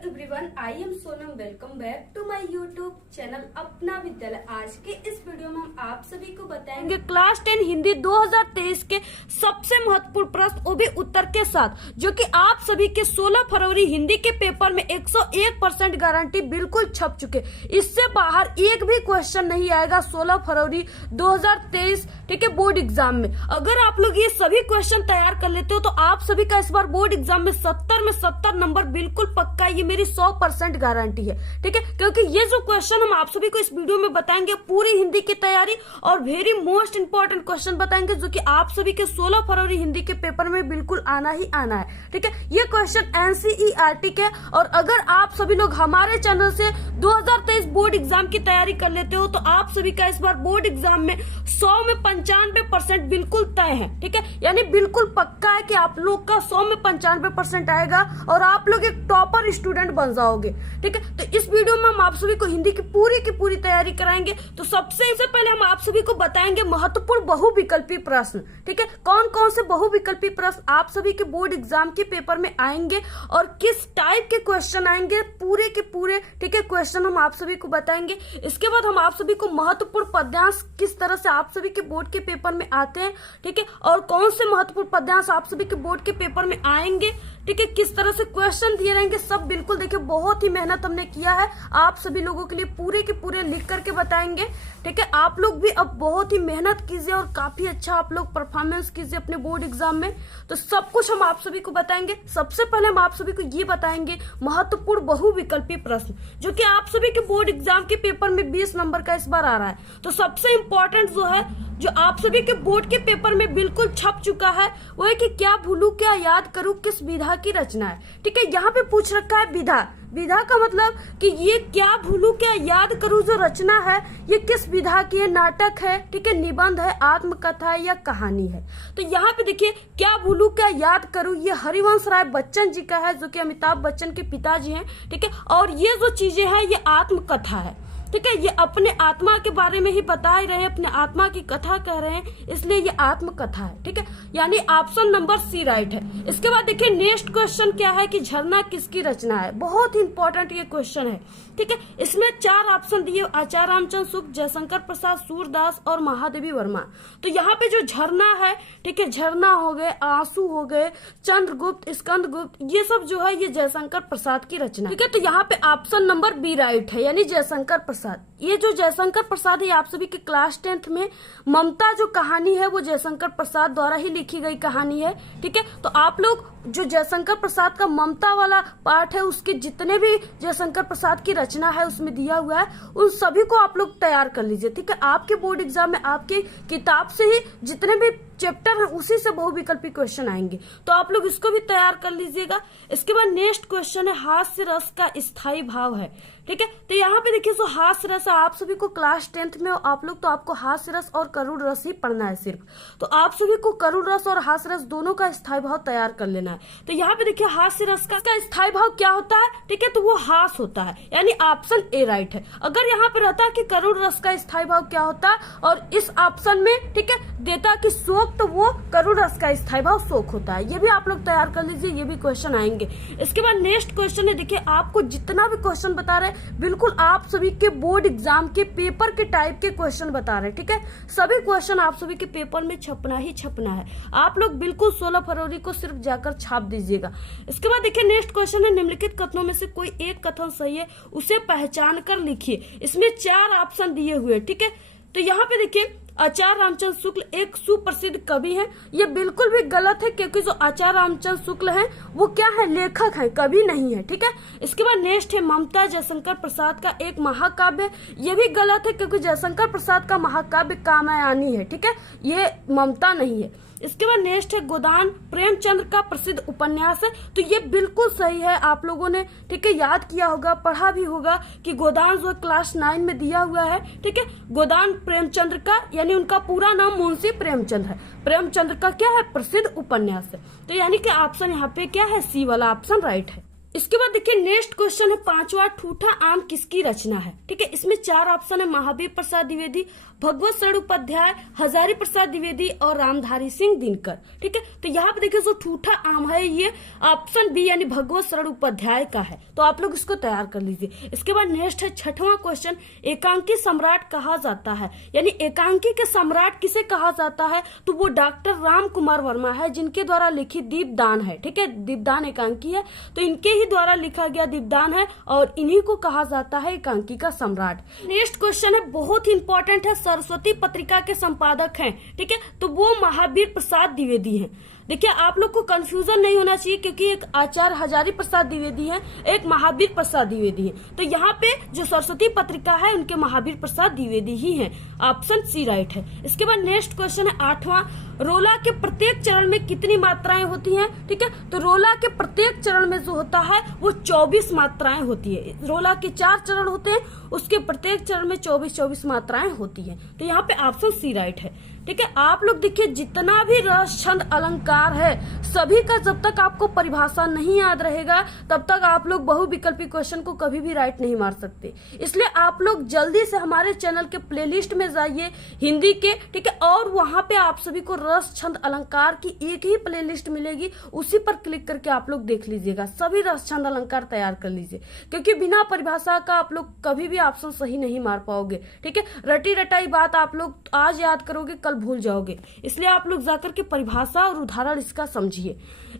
Everyone, I am Sonam. Welcome back to my YouTube channel Apna Vidyalaya. आज के इस वीडियो में हम आप सभी को बताएंगे क्लास 10 हिंदी 2023 के सबसे महत्वपूर्ण प्रश्न, वो भी उत्तर के साथ, जो कि आप सभी के 16 फरवरी हिंदी के पेपर में 101% गारंटी बिल्कुल छप चुके। इससे बाहर एक भी क्वेश्चन नहीं आएगा 16 फरवरी 2023 ठीक है बोर्ड एग्जाम में। अगर आप लोग ये सभी क्वेश्चन तैयार कर लेते हो तो आप सभी का इस बार बोर्ड एग्जाम में 70 में 70 नंबर बिल्कुल पक्का। ये मेरी 100% गारंटी है, ठीक है, क्योंकि ये जो क्वेश्चन हम आप सभी को इस वीडियो में बताएंगे पूरी हिंदी की तैयारी और वेरी मोस्ट इंपॉर्टेंट क्वेश्चन बताएंगे, जो कि आप सभी के 16 फरवरी हिंदी के पेपर में बिल्कुल आना ही आना है, ठीक है। ये क्वेश्चन एनसीईआरटी के, और अगर आप सभी लोग हमारे चैनल से 2023 बोर्ड एग्जाम की तैयारी कर लेते हो तो आप सभी का इस बार बोर्ड एग्जाम में 100 में 95% बिल्कुल तय है, ठीक है, यानी बिल्कुल पक्का है कि आप लोग का 100 में 95% आएगा और आप लोग एक टॉपर स्टूडेंट बन जाओगे, ठीक है। तो इस वीडियो में हम आप सभी को हिंदी की पूरी तैयारी कराएंगे। तो सबसे पहले हम आप सभी को बताएंगे महत्वपूर्ण बहुविकल्पी प्रश्न, ठीक है, कौन कौन से बहुविकल्पी प्रश्न आप सभी के बोर्ड एग्जाम के पेपर में आएंगे और किस टाइप के क्वेश्चन आएंगे, पूरे के पूरे, ठीक है, क्वेश्चन हम आप सभी को बताएंगे। इसके बाद हम आप सभी को महत्वपूर्ण पद्यांश किस तरह से आप सभी के बोर्ड के पेपर में आते हैं, ठीक है, और कौन से महत्वपूर्ण पद्यांश आप सभी के बोर्ड के पेपर में आएंगे, ठीक है, किस तरह से क्वेश्चन दिए रहेंगे, सब बिल्कुल देखिए बहुत ही मेहनत हमने किया है आप सभी लोगों के लिए, पूरे के पूरे लिख करके बताएंगे, ठीक है। आप लोग भी अब बहुत ही मेहनत कीजिए और काफी अच्छा आप लोग परफॉर्मेंस कीजिए अपने बोर्ड एग्जाम में। तो सब कुछ हम आप सभी को बताएंगे। सबसे पहले हम आप सभी को ये बताएंगे महत्वपूर्ण बहुविकल्पी प्रश्न, जो कि आप सभी के बोर्ड एग्जाम के पेपर में 20 नंबर का इस बार आ रहा है। तो सबसे इंपॉर्टेंट जो है, जो आप सभी के बोर्ड के पेपर में बिल्कुल छप चुका है, वो है कि क्या भूलू क्या याद करूं किस विधा की रचना है, ठीक है। यहाँ पे पूछ रखा है विधा। विधा का मतलब कि ये क्या भूलू क्या याद करूं जो रचना है ये किस विधा की है, नाटक है, ठीक है, निबंध है, आत्मकथा है या कहानी है। तो यहाँ पे देखिए क्या भूलू क्या याद करूं, ये हरिवंश राय बच्चन जी का है, जो कि अमिताभ बच्चन के पिताजी हैं, ठीक है। और ये जो चीजें हैं ये आत्मकथा है, ठीक है, ये अपने आत्मा के बारे में ही बता ही रहे हैं, अपने आत्मा की कथा कह रहे हैं, इसलिए ये आत्मकथा है, ठीक है, यानी ऑप्शन नंबर सी राइट है। इसके बाद देखिए नेक्स्ट क्वेश्चन क्या है कि झरना किसकी रचना है। बहुत ही इंपॉर्टेंट ये क्वेश्चन है, ठीक है। इसमें 4 ऑप्शन दिए, आचार्य रामचंद्र शुक्ल, जयशंकर प्रसाद, सूरदास और महादेवी वर्मा। तो यहाँ पे जो झरना है, ठीक है, झरना हो गए, आंसू हो गए, चंद्रगुप्त, स्कंदगुप्त, ये सब जो है ये जयशंकर प्रसाद की रचना, ठीक है। तो यहाँ पे ऑप्शन नंबर बी राइट है, यानी जयशंकर प्रसाद। ये जो जयशंकर प्रसाद है आप सभी के क्लास 10th में ममता जो कहानी है वो जयशंकर प्रसाद द्वारा ही लिखी गई कहानी है, ठीक है। तो आप लोग जो जयशंकर प्रसाद का ममता वाला पार्ट है उसके जितने भी जयशंकर प्रसाद की रचना है उसमें दिया हुआ है उन सभी को आप लोग तैयार कर लीजिए, ठीक है। आपके बोर्ड एग्जाम में आपके किताब से ही जितने भी चैप्टर है उसी से बहुविकल्पी क्वेश्चन आएंगे, तो आप लोग इसको भी तैयार कर लीजिएगा। इसके बाद नेक्स्ट क्वेश्चन है हास्य रस का स्थायी भाव है, ठीक है। तो यहाँ पे देखिए हास्य रस आप सभी को क्लास 10th में आप लोग तो आपको हास्य रस और करुण रस ही पढ़ना है सिर्फ, तो आप सभी को करुण रस और हास्य रस दोनों का स्थायी भाव तैयार कर लेना है। तो यहाँ पे देखिए हास्य रस का स्थायी भाव क्या होता है, ठीक है, तो वो हास होता है, यानी ऑप्शन ए राइट है। अगर यहाँ पे रहता है कि करुण रस का स्थायी भाव क्या होता है और इस ऑप्शन में, ठीक है, देता कि शोक, तो वो करुण रस का स्थायी भाव शोक होता है। ये भी आप लोग तैयार कर लीजिए, ये भी क्वेश्चन आएंगे। इसके बाद नेक्स्ट क्वेश्चन है, देखिए आपको जितना भी क्वेश्चन बता रहे बिल्कुल आप सभी के बोर्ड एग्जाम के पेपर के टाइप के क्वेश्चन बता रहे हैं, ठीक है। सभी क्वेश्चन आप सभी के पेपर में छपना ही छपना है। आप लोग बिल्कुल 16 फरवरी को सिर्फ जाकर छाप दीजिएगा। इसके बाद देखिए नेक्स्ट क्वेश्चन है निम्नलिखित कथनों में से कोई एक कथन सही है उसे पहचान कर लिखिए। इसमें 4 ऑप्शन दिए हुए, ठीक है। तो यहाँ पे देखिए आचार्य रामचंद्र शुक्ल एक सुप्रसिद्ध कवि हैं, ये बिल्कुल भी गलत है, क्योंकि जो आचार्य रामचंद्र शुक्ल हैं वो क्या है, लेखक है, कवि नहीं है, ठीक है। इसके बाद नेक्स्ट है ममता जयशंकर प्रसाद का एक महाकाव्य है, ये भी गलत है, क्योंकि जयशंकर प्रसाद का महाकाव्य कामयानी है, ठीक है, ये ममता नहीं है। इसके बाद नेक्स्ट है गोदान प्रेमचंद्र का प्रसिद्ध उपन्यास है, तो ये बिल्कुल सही है, आप लोगों ने, ठीक है, याद किया होगा, पढ़ा भी होगा कि गोदान जो क्लास 9 में दिया हुआ है, ठीक है, गोदान प्रेमचंद्र का, यानी उनका पूरा नाम मुंशी प्रेमचंद है, प्रेमचंद्र का क्या है प्रसिद्ध उपन्यास है। तो यानी कि ऑप्शन यहाँ पे क्या है, सी वाला ऑप्शन राइट है। इसके बाद देखिए नेक्स्ट क्वेश्चन है पांचवा, ठूठा आम किसकी रचना है। ठीक है, इसमें 4 ऑप्शन है, महावीर प्रसाद द्विवेदी, भगवत शरण उपाध्याय, हजारी प्रसाद द्विवेदी और रामधारी सिंह दिनकर। ठीक है, तो यहाँ पे देखिए जो ठूठा आम है ये ऑप्शन बी यानी भगवत शरण उपाध्याय का है, तो आप लोग इसको तैयार कर लीजिए। इसके बाद नेक्स्ट है छठवां क्वेश्चन, एकांकी सम्राट कहा जाता है, यानी एकांकी के सम्राट किसे कहा जाता है, तो वो डॉक्टर राम कुमार वर्मा है, जिनके द्वारा लिखित दीपदान है। ठीक है, दीपदान एकांकी है, तो इनके ही द्वारा लिखा गया दीपदान है और इन्हीं को कहा जाता है एकांकी का सम्राट। नेक्स्ट क्वेश्चन है बहुत ही इंपॉर्टेंट है, सरस्वती पत्रिका के संपादक हैं। ठीक है, तो वो महावीर प्रसाद द्विवेदी हैं। देखिए आप लोग को कंफ्यूजन नहीं होना चाहिए, क्योंकि एक आचार्य हजारी प्रसाद द्विवेदी है, एक महावीर प्रसाद द्विवेदी है, तो यहाँ पे जो सरस्वती पत्रिका है उनके महावीर प्रसाद द्विवेदी ही हैं। ऑप्शन सी राइट है। इसके बाद नेक्स्ट क्वेश्चन है आठवां, रोला के प्रत्येक चरण में कितनी मात्राएं होती हैं। ठीक है, तो रोला के प्रत्येक चरण में जो होता है वो 24 मात्राएं होती है। रोला के 4 चरण होते हैं, उसके प्रत्येक चरण में 24 मात्राएं होती है, तो यहाँ पे ऑप्शन सी राइट है। ठीक है, आप लोग देखिए जितना भी रस छंद अलंकार है सभी का जब तक आपको परिभाषा नहीं याद रहेगा तब तक आप लोग बहुविकल्पी क्वेश्चन को कभी भी राइट नहीं मार सकते। इसलिए आप लोग जल्दी से हमारे चैनल के प्लेलिस्ट में जाइए हिंदी के। ठीक है, और वहां पे आप सभी को रस छंद अलंकार की एक ही प्लेलिस्ट मिलेगी, उसी पर क्लिक करके आप लोग देख लीजिएगा, सभी रस छंद अलंकार तैयार कर लीजिए, क्योंकि बिना परिभाषा का आप लोग कभी भी ऑप्शन सही नहीं मार पाओगे। ठीक है, रटी रटाई बात आप लोग आज याद करोगे कल भूल जाओगे, इसलिए आप लोग जाकर के परिभाषा और उदाहरण इसका समझिए।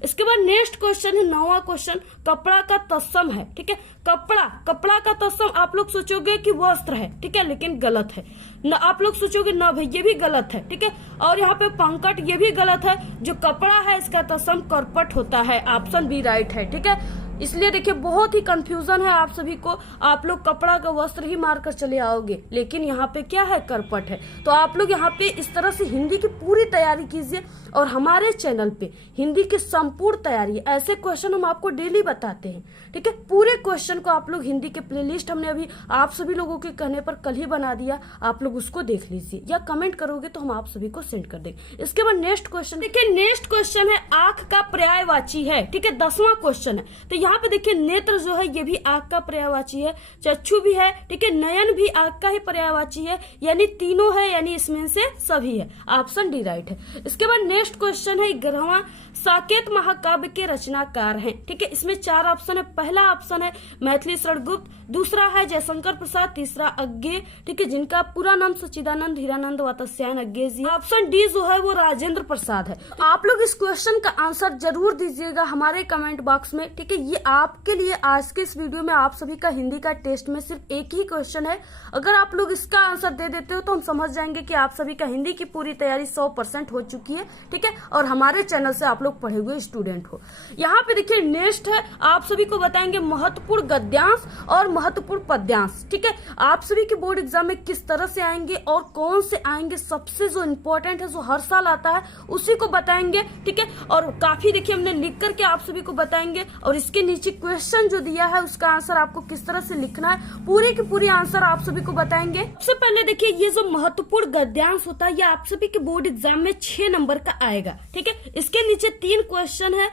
इसके बाद नेक्स्ट क्वेश्चन है 9वां क्वेश्चन, कपड़ा का तत्सम है। ठीक है, कपड़ा का तत्सम आप लोग सोचोगे कि वस्त्र है। ठीक है, लेकिन गलत है। न आप लोग सोचोगे न भाई ये भी गलत है। ठीक है, और यहाँ पे पंकट ये भी गलत है, जो कपड़ा है इसका तत्सम करपट होता है। ऑप्शन बी राइट है। ठीक है, इसलिए देखिए बहुत ही कंफ्यूजन है आप सभी को, आप लोग कपड़ा का वस्त्र ही मारकर चले आओगे, लेकिन यहाँ पे क्या है, करपट है। तो आप लोग यहाँ पे इस तरह से हिंदी की पूरी तैयारी कीजिए और हमारे चैनल पे हिंदी की संपूर्ण तैयारी, ऐसे क्वेश्चन हम आपको डेली बताते हैं। ठीक है, पूरे क्वेश्चन को आप लोग हिंदी के प्लेलिस्ट हमने अभी आप सभी लोगों के कहने पर कल ही बना दिया, आप लोग उसको देख लीजिए या कमेंट करोगे तो हम आप सभी को सेंड कर देंगे। इसके बाद नेक्स्ट क्वेश्चन देखिए, नेक्स्ट क्वेश्चन है आंख का पर्यायवाची है। ठीक है, 10वां क्वेश्चन है, तो यहाँ पे देखिए नेत्र जो है ये भी आंख का पर्यायवाची है, चक्षु भी है। ठीक है, नयन भी आंख का ही पर्यायवाची है, यानी तीनों है, यानी इसमें से सभी है। ऑप्शन डी राइट है। इसके बाद नेक्स्ट क्वेश्चन है 11वां, साकेत महाकाव्य के रचनाकार हैं। ठीक है, इसमें 4 ऑप्शन है। पहला ऑप्शन है मैथिली शरण गुप्त, दूसरा है जयशंकर प्रसाद, तीसरा अज्ञे। ठीक है, जिनका पूरा नाम सच्चिदानंद हीरानंद वात्स्यायन अज्ञे जी। ऑप्शन डी जो है वो राजेंद्र प्रसाद है। आप लोग इस क्वेश्चन का आंसर जरूर दीजिएगा हमारे कमेंट बॉक्स में। ठीक है, ये आपके लिए आज के इस वीडियो में आप सभी का हिंदी का टेस्ट में सिर्फ एक ही क्वेश्चन है। अगर आप लोग इसका आंसर दे देते हो तो हम समझ जाएंगे कि आप सभी का हिंदी की पूरी तैयारी 100% हो चुकी है। ठीक है, और हमारे चैनल से आप लोग पढ़े हुए स्टूडेंट हो। यहाँ पे देखिए नेक्स्ट है, आप सभी को बताएंगे महत्वपूर्ण गद्यांश और महत्वपूर्ण पद्यांश। ठीक है, आप सभी के बोर्ड एग्जाम में किस तरह से आएंगे और कौन से आएंगे, सबसे जो इम्पोर्टेंट है जो हर साल आता है उसी को बताएंगे। ठीक है, और काफी देखिए हमने लिख करके आप सभी को बताएंगे, और इसके नीचे क्वेश्चन जो दिया है उसका आंसर आपको किस तरह से लिखना है, पूरे की पूरी आंसर आप सभी को बताएंगे। सबसे पहले देखिए ये जो महत्वपूर्ण गद्यांश होता है ये आप सभी के बोर्ड एग्जाम में 6 नंबर का आएगा। ठीक है, इसके नीचे 3 क्वेश्चन है,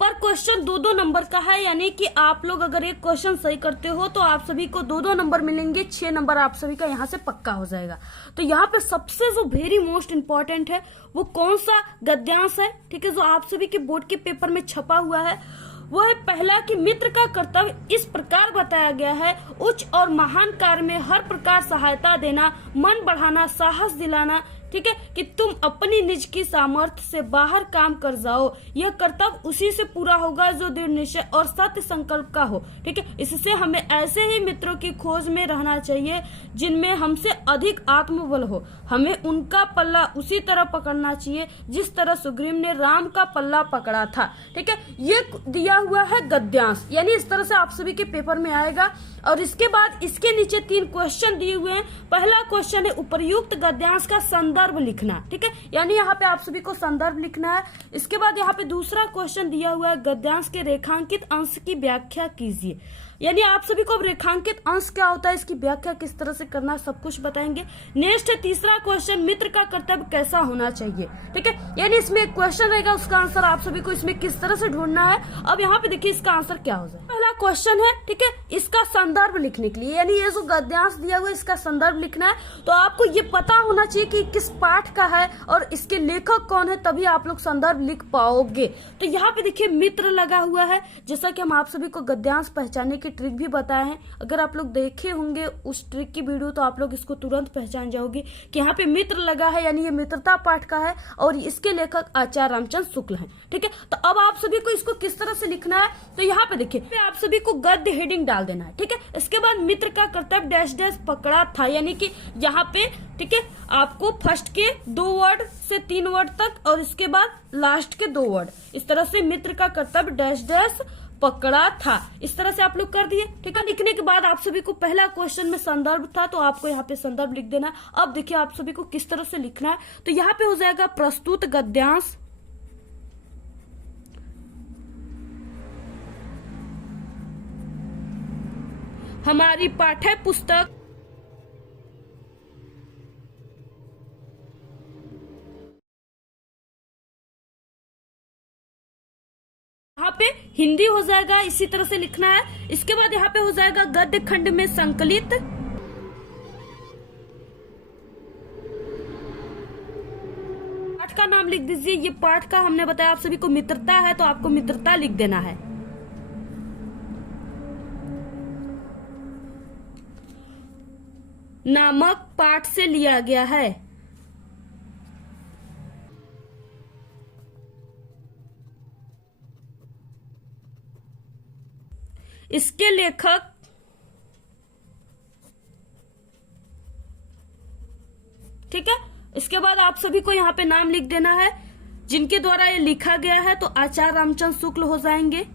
पर क्वेश्चन 2-2 नंबर का है, यानी कि आप लोग अगर एक क्वेश्चन सही करते हो तो आप सभी को 2-2 नंबर मिलेंगे, 6 नंबर आप सभी का यहाँ से पक्का हो जाएगा। तो यहाँ पे सबसे जो वेरी मोस्ट इम्पोर्टेंट है वो कौन सा गद्यांश है। ठीक है, जो आप सभी के बोर्ड के पेपर में छपा हुआ है वो है पहला कि मित्र का कर्तव्य इस प्रकार बताया गया है, उच्च और महान कार्य में हर प्रकार सहायता देना, मन बढ़ाना, साहस दिलाना। ठीक है, कि तुम अपनी निज की सामर्थ्य से बाहर काम कर जाओ, यह कर्तव्य उसी से पूरा होगा जो दृढ़ निश्चय और सत्य संकल्प का हो। ठीक है, इससे हमें ऐसे ही मित्रों की खोज में रहना चाहिए जिनमें हमसे अधिक आत्मबल हो। हमें उनका पल्ला उसी तरह पकड़ना चाहिए जिस तरह सुग्रीव ने राम का पल्ला पकड़ा था। ठीक है, ये दिया हुआ है गद्यांश, यानी इस तरह से आप सभी के पेपर में आएगा। और इसके बाद इसके नीचे 3 क्वेश्चन दिए हुए हैं। पहला क्वेश्चन है उपर्युक्त गद्यांश का संदर्भ लिखना। ठीक है, यानी यहाँ पे आप सभी को संदर्भ लिखना है। इसके बाद यहाँ पे दूसरा क्वेश्चन दिया हुआ है गद्यांश के रेखांकित अंश की व्याख्या कीजिए। यानी आप सभी को अब रेखांकित अंश क्या होता है, इसकी व्याख्या किस तरह से करना, सब कुछ बताएंगे। नेक्स्ट है तीसरा क्वेश्चन, मित्र का कर्तव्य कैसा होना चाहिए। ठीक है, यानी इसमें एक क्वेश्चन रहेगा, उसका आंसर आप सभी को इसमें किस तरह से ढूंढना है। अब यहाँ पे देखिए इसका आंसर क्या हो जाए। पहला क्वेश्चन है, ठीक है, इसका संदर्भ लिखने के लिए, यानी ये जो गद्यांश दिया हुआ है इसका संदर्भ लिखना है। तो आपको ये पता होना चाहिए कि किस पाठ का है और इसके लेखक कौन है, तभी आप लोग संदर्भ लिख पाओगे। तो यहाँ पे देखिए मित्र लगा हुआ है, जैसा कि हम आप सभी को गद्यांश पहचानने की ट्रिक भी बताए हैं। अगर आप लोग देखे होंगे उस ट्रिक की वीडियो तो आप लोग इसको तुरंत पहचान जाओगे कि यहाँ पे मित्र लगा है, यानी ये मित्रता पाठ का है और इसके लेखक आचार्य रामचंद्र शुक्ल हैं। ठीक है, तो अब आप सभी को इसको किस तरह से लिखना है, तो यहाँ पे देखिए आप सभी को गद्य हेडिंग डाल देना है। ठीक है, इसके बाद मित्र का कर्तव्य डैश डैश पकड़ा था, यानी कि यहाँ पे ठीक है आपको फर्स्ट के 2 वर्ड से 3 वर्ड तक और इसके बाद लास्ट के 2 वर्ड, इस तरह से मित्र का कर्तव्य डैश डैश पकड़ा था, इस तरह से आप लोग कर दिए। ठीक है, लिखने के बाद आप सभी को पहला क्वेश्चन में संदर्भ था तो आपको यहाँ पे संदर्भ लिख देना। अब देखिए आप सभी को किस तरह से लिखना है, तो यहाँ पे हो जाएगा प्रस्तुत गद्यांश हमारी पाठ्य पुस्तक यहाँ पे हिंदी हो जाएगा, इसी तरह से लिखना है। इसके बाद यहाँ पे हो जाएगा गद्य खंड में संकलित, पाठ का नाम लिख दीजिए। ये पाठ का हमने बताया आप सभी को मित्रता है तो आपको मित्रता लिख देना है। नामक पाठ से लिया गया है। इसके लेखक ठीक है, इसके बाद आप सभी को यहाँ पे नाम लिख देना है जिनके द्वारा ये लिखा गया है, तो आचार्य रामचंद्र शुक्ल हो जाएंगे।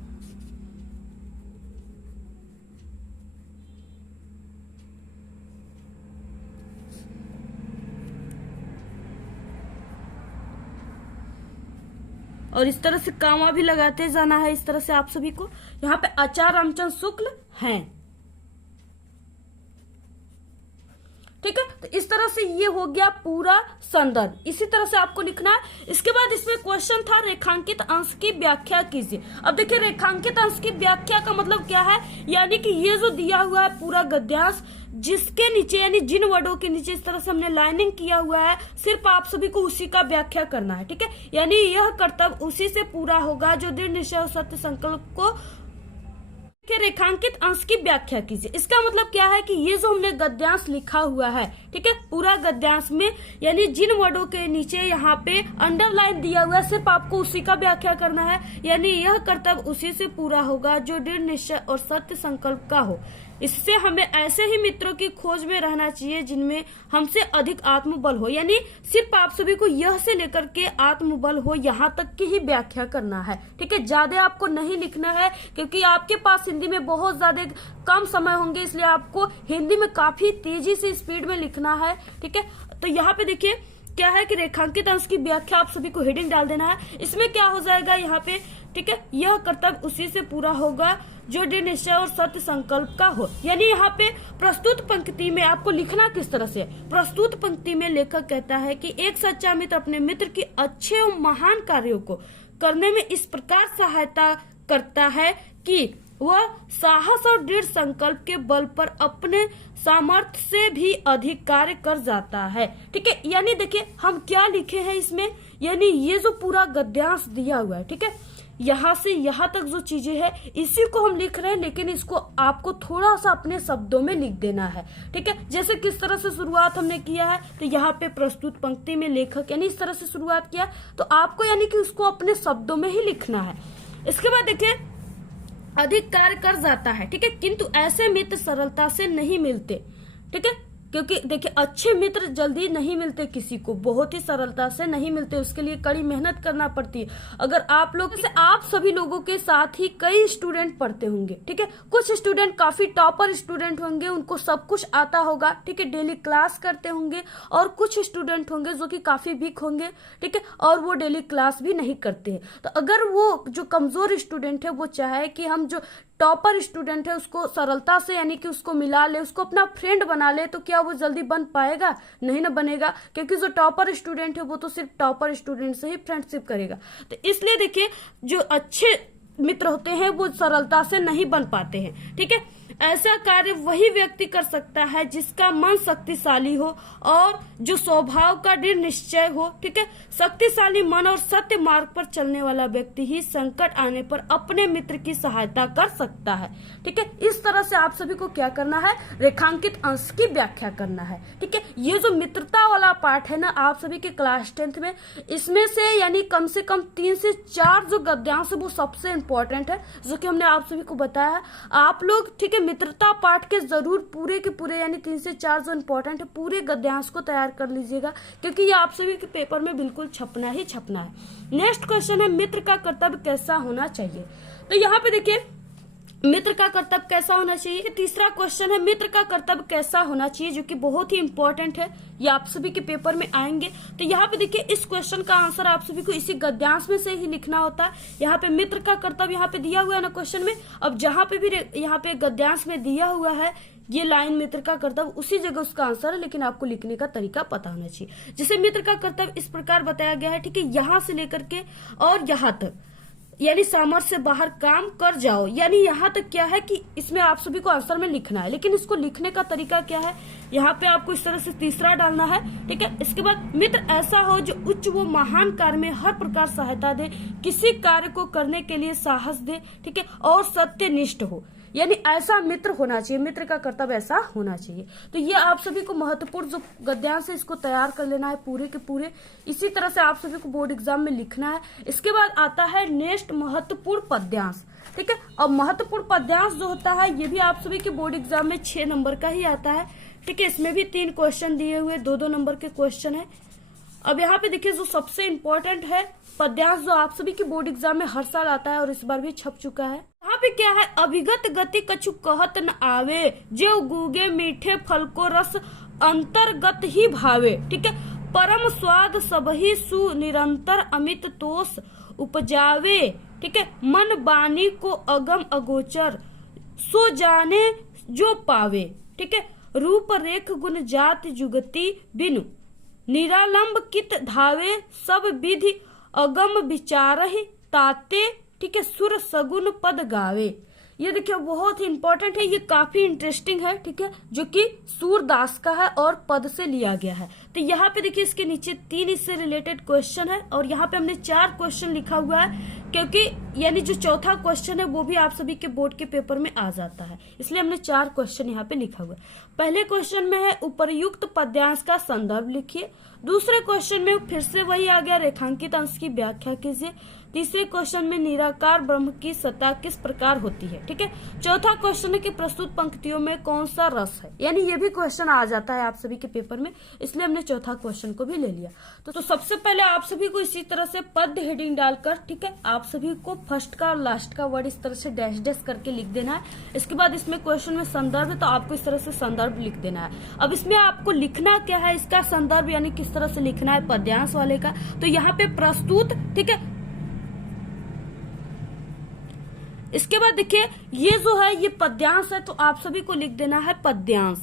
और इस तरह से कामा भी लगाते जाना है, इस तरह से आप सभी को यहाँ पे आचार्य रामचंद्र शुक्ल हैं। ठीक है, तो इस तरह से ये हो गया पूरा संदर्भ, इसी तरह से आपको लिखना है। इसके बाद इसमें क्वेश्चन था रेखांकित अंश की व्याख्या कीजिए। अब देखिए रेखांकित अंश की व्याख्या का मतलब क्या है, यानी कि ये जो दिया हुआ है पूरा गद्यांश, जिसके नीचे यानी जिन वर्डों के नीचे इस तरह से हमने लाइनिंग किया हुआ है, सिर्फ आप सभी को उसी का व्याख्या करना है। ठीक है, यानी यह कर्तव्य उसी से पूरा होगा जो दृढ़ निश्चय और सत्य संकल्प को के रेखांकित अंश की व्याख्या कीजिए। इसका मतलब क्या है कि ये जो हमने गद्यांश लिखा हुआ है, ठीक है, पूरा गद्यांश में यानी जिन वर्डों के नीचे यहाँ पे अंडरलाइन दिया हुआ है, सिर्फ आपको उसी का व्याख्या करना है। यानी यह कर्तव्य उसी से पूरा होगा जो दृढ़ निश्चय और सत्य संकल्प का हो। इससे हमें ऐसे ही मित्रों की खोज में रहना चाहिए जिनमें हमसे अधिक आत्मबल हो, यानी सिर्फ आप सभी को यह से लेकर के आत्मबल हो यहाँ तक की ही व्याख्या करना है। ठीक है, ज्यादा आपको नहीं लिखना है क्योंकि आपके पास हिंदी में बहुत ज्यादा कम समय होंगे, इसलिए आपको हिंदी में काफी तेजी से स्पीड में लिखना है। ठीक है, तो यहाँ पे देखिए क्या है कि रेखांकित अंश की व्याख्या आप सभी को हेडिंग डाल देना है। इसमें क्या हो जाएगा यहाँ पे, ठीक है, यह कर्तव्य उसी से पूरा होगा जो दृढ़ निश्चय और सत्य संकल्प का हो। यानी यहाँ पे प्रस्तुत पंक्ति में आपको लिखना किस तरह से, प्रस्तुत पंक्ति में लेखक कहता है कि एक सच्चा मित्र अपने मित्र के अच्छे और महान कार्यों को करने में इस प्रकार सहायता करता है कि वह साहस और दृढ़ संकल्प के बल पर अपने सामर्थ्य से भी अधिक कार्य कर जाता है। ठीक है, यानी देखिए हम क्या लिखे हैं इसमें, यानी ये जो पूरा गद्यांश दिया हुआ है, ठीक है, यहाँ से यहाँ तक जो चीजें हैं इसी को हम लिख रहे हैं, लेकिन इसको आपको थोड़ा सा अपने शब्दों में लिख देना है। ठीक है, जैसे किस तरह से शुरुआत हमने किया है, तो यहाँ पे प्रस्तुत पंक्ति में लेखक यानी इस तरह से शुरुआत किया, तो आपको यानी कि उसको अपने शब्दों में ही लिखना है। इसके बाद देखिए अधिक कार्य कर जाता है। ठीक है, किंतु ऐसे मित्र सरलता से नहीं मिलते। ठीक है, क्योंकि देखिए अच्छे मित्र जल्दी नहीं मिलते किसी को, बहुत ही सरलता से नहीं मिलते, उसके लिए कड़ी मेहनत करना पड़ती है। अगर आप लोग जैसे आप सभी लोगों के साथ ही कई स्टूडेंट पढ़ते होंगे, ठीक है, कुछ स्टूडेंट काफी टॉपर स्टूडेंट होंगे, उनको सब कुछ आता होगा, ठीक है, डेली क्लास करते होंगे, और कुछ स्टूडेंट होंगे जो कि काफी वीक होंगे, ठीक है, और वो डेली क्लास भी नहीं करते हैं। तो अगर वो जो कमजोर स्टूडेंट है वो चाहे कि हम जो टॉपर स्टूडेंट है उसको सरलता से यानी कि उसको मिला ले, उसको अपना फ्रेंड बना ले, तो क्या वो जल्दी बन पाएगा? नहीं ना बनेगा, क्योंकि जो टॉपर स्टूडेंट है वो तो सिर्फ टॉपर स्टूडेंट से ही फ्रेंडशिप करेगा। तो इसलिए देखिए जो अच्छे मित्र होते हैं वो सरलता से नहीं बन पाते हैं। ठीक है, ऐसा कार्य वही व्यक्ति कर सकता है जिसका मन शक्तिशाली हो और जो स्वभाव का दृढ़ निश्चय हो। ठीक है, शक्तिशाली मन और सत्य मार्ग पर चलने वाला व्यक्ति ही संकट आने पर अपने मित्र की सहायता कर सकता है। ठीक है, इस तरह से आप सभी को क्या करना है, रेखांकित अंश की व्याख्या करना है। ठीक है, ये जो मित्रता वाला पार्ट है ना आप सभी के क्लास 10th में, इसमें से यानी कम से कम 3 से 4 जो गद्यांश है वो सबसे इंपॉर्टेंट है, जो कि हमने आप सभी को बताया। आप लोग ठीक है मित्रता पाठ के जरूर पूरे के पूरे यानी 3 से 4 जो इंपॉर्टेंट है पूरे गद्यांश को तैयार कर लीजिएगा, क्योंकि ये आप सभी के पेपर में बिल्कुल छपना ही छपना है। नेक्स्ट क्वेश्चन है मित्र का कर्तव्य कैसा होना चाहिए। तो यहाँ पे देखिए मित्र का कर्तव्य कैसा होना चाहिए। तीसरा क्वेश्चन है मित्र का कर्तव्य कैसा होना चाहिए, जो कि बहुत ही इंपॉर्टेंट है, ये आप सभी के पेपर में आएंगे। तो यहाँ पे देखिए इस क्वेश्चन का आंसर आप सभी को इसी गद्यांश में से ही लिखना होता है। यहाँ पे मित्र का कर्तव्य यहाँ पे दिया हुआ है ना क्वेश्चन में, अब जहाँ पे भी यहाँ पे गद्यांश में दिया हुआ है ये लाइन मित्र का कर्तव्य उसी जगह उसका आंसर है, लेकिन आपको लिखने का तरीका पता होना चाहिए। जैसे मित्र का कर्तव्य इस प्रकार बताया गया है, ठीक है, यहाँ से लेकर के और यहाँ तक यानी सामर्थ्य से बाहर काम कर जाओ, यानी यहाँ तक क्या है कि इसमें आप सभी को आंसर में लिखना है, लेकिन इसको लिखने का तरीका क्या है, यहाँ पे आपको इस तरह से तीसरा डालना है। ठीक है, इसके बाद मित्र ऐसा हो जो उच्च वो महान कार्य में हर प्रकार सहायता दे, किसी कार्य को करने के लिए साहस दे, ठीक है, और सत्यनिष्ठ हो, यानी ऐसा मित्र होना चाहिए, मित्र का कर्तव्य ऐसा होना चाहिए। तो ये आप सभी को महत्वपूर्ण जो गद्यांश है इसको तैयार कर लेना है पूरे के पूरे, इसी तरह से आप सभी को बोर्ड एग्जाम में लिखना है। इसके बाद आता है नेक्स्ट महत्वपूर्ण पद्यांश। ठीक है, अब महत्वपूर्ण पद्यांश जो होता है ये भी आप सभी के बोर्ड एग्जाम में 6 नंबर का ही आता है। ठीक है, इसमें भी 3 क्वेश्चन दिए हुए, 2-2 नंबर के क्वेश्चन है। अब यहाँ पे देखिए जो सबसे इम्पोर्टेंट है पद्यांश जो आप सभी के बोर्ड एग्जाम में हर साल आता है और इस बार भी छप चुका है, यहाँ पे क्या है, अभिगत गति कछु कहत न आवे, जे गूगे मीठे फल को रस अंतर्गत ही भावे। ठीक है, परम स्वाद सबही सु निरंतर अमित तोष उपजावे। ठीक है, मन बानी को अगम अगोचर सो जाने जो पावे। ठीक है, रूप रेख गुण जाति जुगति बिनु निरालंब कित धावे, सब विधि अगम विचारहि ताते। ठीक है, सुर सगुन पद गावे। ये देखिए बहुत ही इंपॉर्टेंट है, ये काफी इंटरेस्टिंग है। ठीक है, जो कि सूरदास का है और पद से लिया गया है। तो यहाँ पे देखिए इसके नीचे 3 इससे रिलेटेड क्वेश्चन है और यहाँ पे हमने 4 क्वेश्चन लिखा हुआ है, क्योंकि यानी जो चौथा क्वेश्चन है वो भी आप सभी के बोर्ड के पेपर में आ जाता है, इसलिए हमने 4 क्वेश्चन यहाँ पे लिखा हुआ है। पहले क्वेश्चन में है उपर्युक्त पद्यांश का संदर्भ लिखिए। दूसरे क्वेश्चन में फिर से वही आ गया, रेखांकित अंश की व्याख्या कीजिए। तीसरे क्वेश्चन में निराकार ब्रह्म की सत्ता किस प्रकार होती है। ठीक है, चौथा क्वेश्चन है कि प्रस्तुत पंक्तियों में कौन सा रस है, यानी ये भी क्वेश्चन आ जाता है आप सभी के पेपर में, इसलिए हमने चौथा क्वेश्चन को भी ले लिया। तो सबसे पहले आप सभी को इसी तरह से पद हेडिंग डालकर, ठीक है, आप सभी को फर्स्ट का और लास्ट का वर्ड इस तरह से डैश डैश करके लिख देना है। इसके बाद इसमें क्वेश्चन में संदर्भ है तो आपको इस तरह से संदर्भ लिख देना है। अब इसमें आपको लिखना क्या है, इसका संदर्भ यानी किस तरह से लिखना है पद्यांश वाले का, तो यहाँ पे प्रस्तुत। ठीक है, इसके बाद देखिए ये जो है ये पद्यांश है, तो आप सभी को लिख देना है पद्यांश।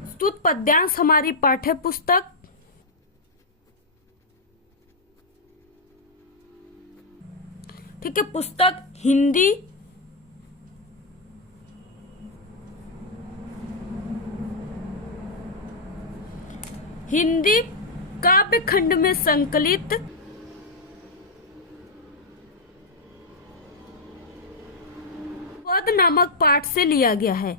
प्रस्तुत पद्यांश हमारी पाठ्य पुस्तक ठीक है, पुस्तक हिंदी काव्य खंड में संकलित पद नामक पाठ से लिया गया है।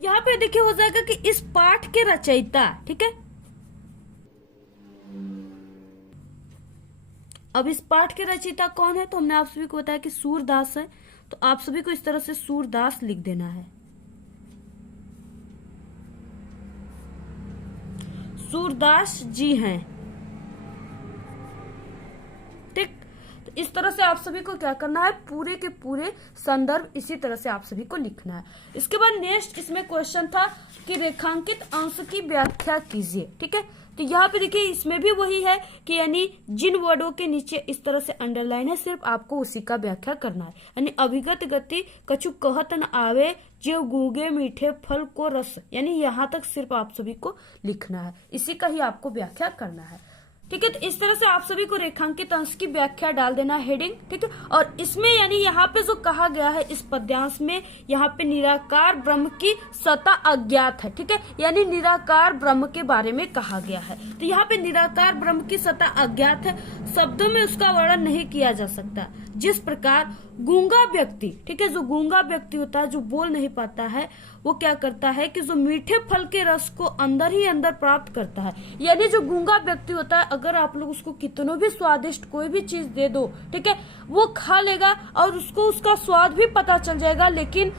यहाँ पे देखिए हो जाएगा कि इस पाठ के रचयिता। ठीक है, अब इस पाठ के रचयिता कौन है, तो हमने आप सभी को बताया कि सूरदास है, तो आप सभी को इस तरह से सूरदास लिख देना है। सूरदास जी हैं। ठीक, तो इस तरह से आप सभी को क्या करना है, पूरे के पूरे संदर्भ इसी तरह से आप सभी को लिखना है। इसके बाद नेक्स्ट इसमें क्वेश्चन था कि रेखांकित अंश की व्याख्या कीजिए। ठीक है, तो यहाँ पे देखिए इसमें भी वही है कि यानी जिन वर्डों के नीचे इस तरह से अंडरलाइन है सिर्फ आपको उसी का व्याख्या करना है। यानी अभिगत गति कछु कहत न आवे जो गूंगे मीठे फल को रस, यानी यहाँ तक सिर्फ आप सभी को लिखना है, इसी का ही आपको व्याख्या करना है। ठीक है, तो इस तरह से आप सभी को रेखांकित अंश की व्याख्या डाल देना हेडिंग। ठीक है, और इसमें यानी यहाँ पे जो कहा गया है इस पद्यांश में, यहाँ पे निराकार ब्रह्म की सत्ता अज्ञात है। ठीक है, यानी निराकार ब्रह्म के बारे में कहा गया है। तो यहाँ पे निराकार ब्रह्म की सत्ता अज्ञात है, शब्दों में उसका वर्णन नहीं किया जा सकता। जिस प्रकार गूंगा व्यक्ति, ठीक है, जो गूंगा व्यक्ति होता है, जो बोल नहीं पाता है, वो क्या करता है कि जो मीठे फल के रस को अंदर ही अंदर प्राप्त करता है। यानी जो गूंगा व्यक्ति होता है, अगर आप लोग उसको कितनों भी स्वादिष्ट कोई भी चीज दे दो, ठीक है, वो खा लेगा और उसको उसका स्वाद भी पता चल जाएगा, लेकिन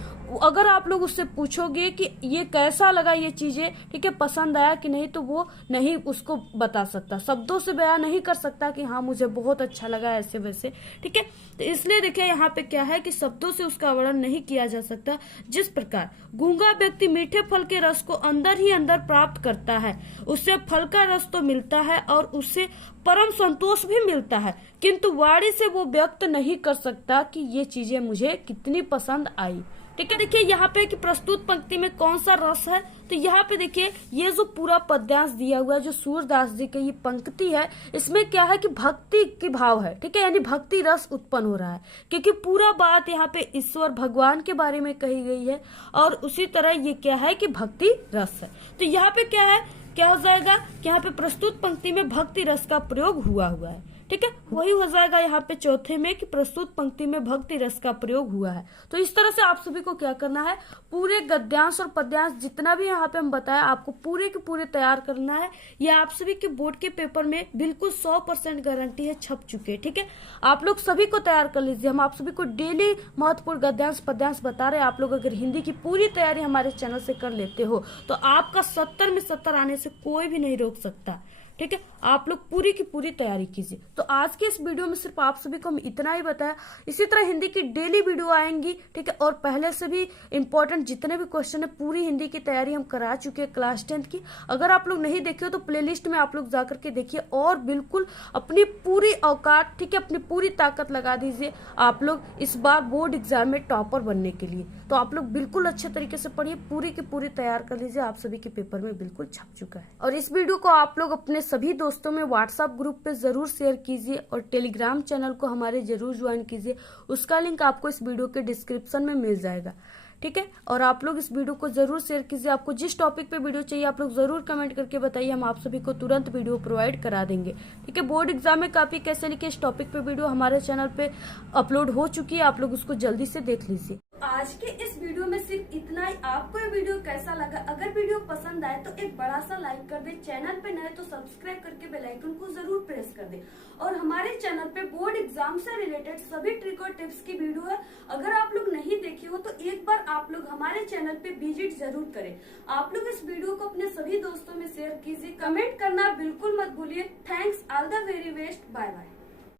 अगर आप लोग उससे पूछोगे कि ये कैसा लगा ये चीजें, ठीक है, पसंद आया कि नहीं, तो वो नहीं उसको बता सकता, शब्दों से बयान नहीं कर सकता कि हाँ मुझे बहुत अच्छा लगा ऐसे वैसे। ठीक है, तो इसलिए देखिए यहाँ पे क्या है कि शब्दों से उसका वर्णन नहीं किया जा सकता। जिस प्रकार गूंगा व्यक्ति मीठे फल के रस को अंदर ही अंदर प्राप्त करता है, उससे फल का रस तो मिलता है और उससे परम संतोष भी मिलता है, किंतु वाणी से वो व्यक्त नहीं कर सकता कि ये चीजें मुझे कितनी पसंद आई। ठीक है, देखिए यहाँ पे कि प्रस्तुत पंक्ति में कौन सा रस है, तो यहाँ पे देखिए ये जो पूरा पद्यांश दिया हुआ है, जो सूरदास जी की ये पंक्ति है, इसमें क्या है कि भक्ति की भाव है। ठीक है, यानी भक्ति रस उत्पन्न हो रहा है, क्योंकि पूरा बात यहाँ पे ईश्वर भगवान के बारे में कही गई है और उसी तरह ये क्या है कि भक्ति रस है। तो यहाँ पे क्या है, क्या हो जाएगा कि यहाँ पे प्रस्तुत पंक्ति में भक्ति रस का प्रयोग हुआ है। ठीक है, वही हो जाएगा यहाँ पे चौथे में कि प्रस्तुत पंक्ति में भक्ति रस का प्रयोग हुआ है। तो इस तरह से आप सभी को क्या करना है, पूरे गद्यांश और पद्यांश जितना भी यहाँ पे हम बताया आपको पूरे के पूरे तैयार करना है। ये आप सभी के बोर्ड के पेपर में बिल्कुल 100% गारंटी है, छप चुके। ठीक है, आप लोग सभी को तैयार कर लीजिए। हम आप सभी को डेली महत्वपूर्ण गद्यांश पद्यांश बता रहे हैं। आप लोग अगर हिंदी की पूरी तैयारी हमारे चैनल से कर लेते हो तो आपका 70 में 70 आने से कोई भी नहीं रोक सकता। ठीक है, आप लोग पूरी की पूरी तैयारी कीजिए। तो आज के इस वीडियो में सिर्फ आप सभी को हम इतना ही बताया। इसी तरह हिंदी की डेली वीडियो आएंगी। ठीक है, और पहले से भी इंपॉर्टेंट जितने भी क्वेश्चन है पूरी हिंदी की तैयारी हम करा चुके हैं क्लास 10 की। अगर आप लोग नहीं देखे हो तो प्लेलिस्ट में आप लोग जाकर के देखिए और बिल्कुल अपनी पूरी औकात, ठीक है, अपनी पूरी ताकत लगा दीजिए आप लोग इस बार बोर्ड एग्जाम में टॉपर बनने के लिए। तो आप लोग बिल्कुल अच्छे तरीके से पढ़िए, पूरी की पूरी तैयार कर लीजिए। आप सभी के पेपर में बिल्कुल छप चुका है। और इस वीडियो को आप लोग अपने सभी दोस्तों में व्हाट्सएप ग्रुप पे जरूर शेयर कीजिए और टेलीग्राम चैनल को हमारे जरूर ज्वाइन कीजिए। उसका लिंक आपको इस वीडियो के डिस्क्रिप्शन में मिल जाएगा। ठीक है, और आप लोग इस वीडियो को जरूर शेयर कीजिए। आपको जिस टॉपिक पे वीडियो चाहिए आप लोग जरूर कमेंट करके बताइए, हम आप सभी को तुरंत वीडियो प्रोवाइड करा देंगे। ठीक है, बोर्ड एग्जाम में कॉपी कैसे लिखे इस टॉपिक पे वीडियो हमारे चैनल पे अपलोड हो चुकी है, आप लोग उसको जल्दी से देख लीजिए। आज के इस वीडियो में सिर्फ इतना ही। आपको ये वीडियो कैसा लगा? अगर वीडियो पसंद आए तो एक बड़ा सा लाइक कर दे, चैनल पे नए तो सब्सक्राइब करके बेल आइकन को जरूर प्रेस कर दे। और हमारे चैनल पे बोर्ड एग्जाम से रिलेटेड सभी ट्रिक और टिप्स की वीडियो है, अगर आप लोग नहीं देखे हो तो एक बार आप लोग हमारे चैनल पे विजिट जरूर करें। आप लोग इस वीडियो को अपने सभी दोस्तों में शेयर कीजिए, कमेंट करना बिल्कुल मत भूलिए। Thanks, all the very best, bye bye.